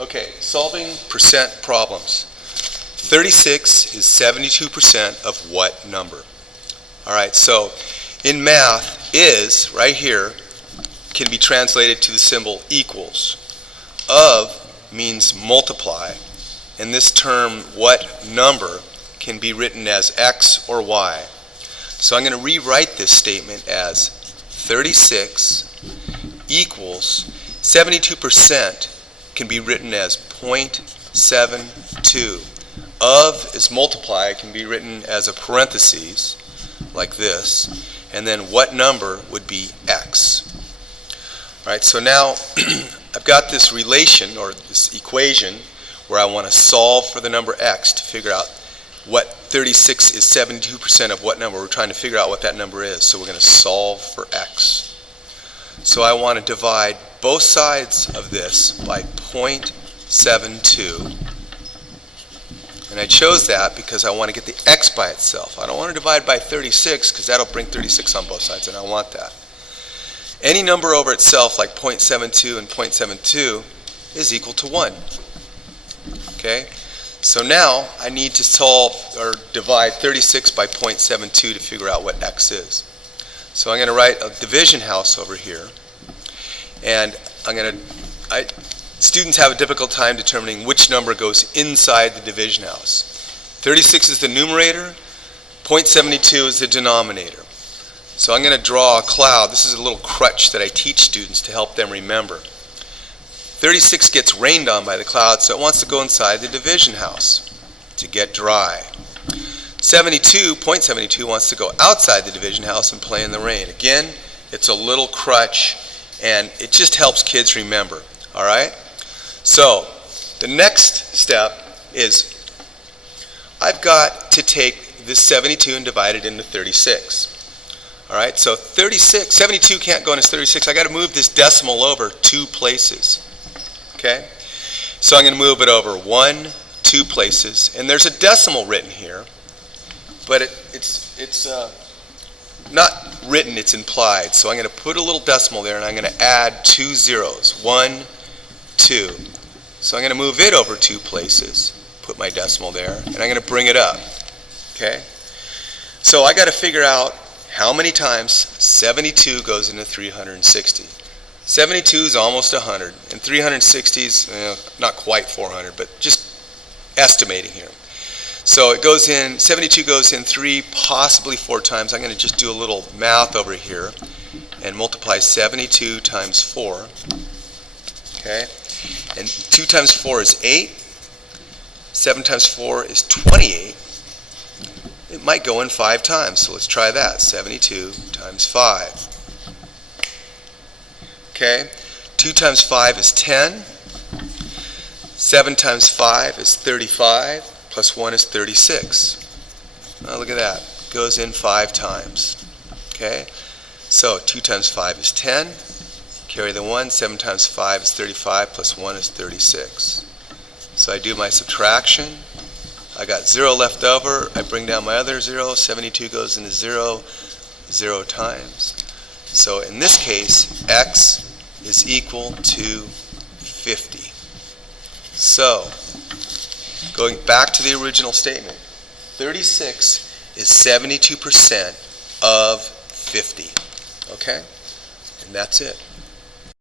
Okay, solving percent problems. 36 is 72% of what number? All right, so in math, is, right here, can be translated to the symbol equals. Of means multiply, and this term, what number, can be written as x or y. So I'm going to rewrite this statement as 36 equals 72% can be written as 0.72. Of is multiply, can be written as a parentheses, like this, and then what number would be x. All right, so now I've got this relation, or this equation, where I want to solve for the number x to figure out what 36 is 72% of what number. We're trying to figure out what that number is, so we're going to solve for x. So I want to divide both sides of this by 0.72. And I chose that because I want to get the x by itself. I don't want to divide by 36 because that'll bring 36 on both sides, and I want that. Any number over itself, like 0.72 and 0.72, is equal to 1. Okay? So now I need to solve or divide 36 by 0.72 to figure out what x is. So I'm going to write a division house over here, and students have a difficult time determining which number goes inside the division house. 36 is the numerator, 0.72 is the denominator. So I'm going to draw a cloud. This is a little crutch that I teach students to help them remember. 36 gets rained on by the cloud, so it wants to go inside the division house to get dry. 0.72 wants to go outside the division house and play in the rain. Again, it's a little crutch, and it just helps kids remember. All right? So the next step is I've got to take this 72 and divide it into 36. All right? So 72 can't go into 36. I got to move this decimal over 2 places. Okay? So I'm going to move it over 2 places, and there's a decimal written here, but it's not written, it's implied. So I'm going to put a little decimal there, and I'm going to add 2 zeros. 1, 2. So I'm going to move it over 2 places, put my decimal there, and I'm going to bring it up. Okay? So I got to figure out how many times 72 goes into 360. 72 is almost 100, and 360 is not quite 400, but just estimating here. So it goes in, 72 goes in 3, possibly 4 times. I'm going to just do a little math over here and multiply 72 times 4. Okay? And 2 times 4 is 8. 7 times 4 is 28. It might go in 5 times, so let's try that. 72 times 5. Okay? 2 times 5 is 10. 7 times 5 is 35. Plus 1 is 36. Oh, look at that. It goes in 5 times. Okay? So 2 times 5 is 10. Carry the 1. 7 times 5 is 35. Plus 1 is 36. So I do my subtraction. I got 0 left over. I bring down my other 0. 72 goes into 0 times. So in this case, x is equal to 50. So, going back to the original statement, 36 is 72% of 50. Okay? And that's it.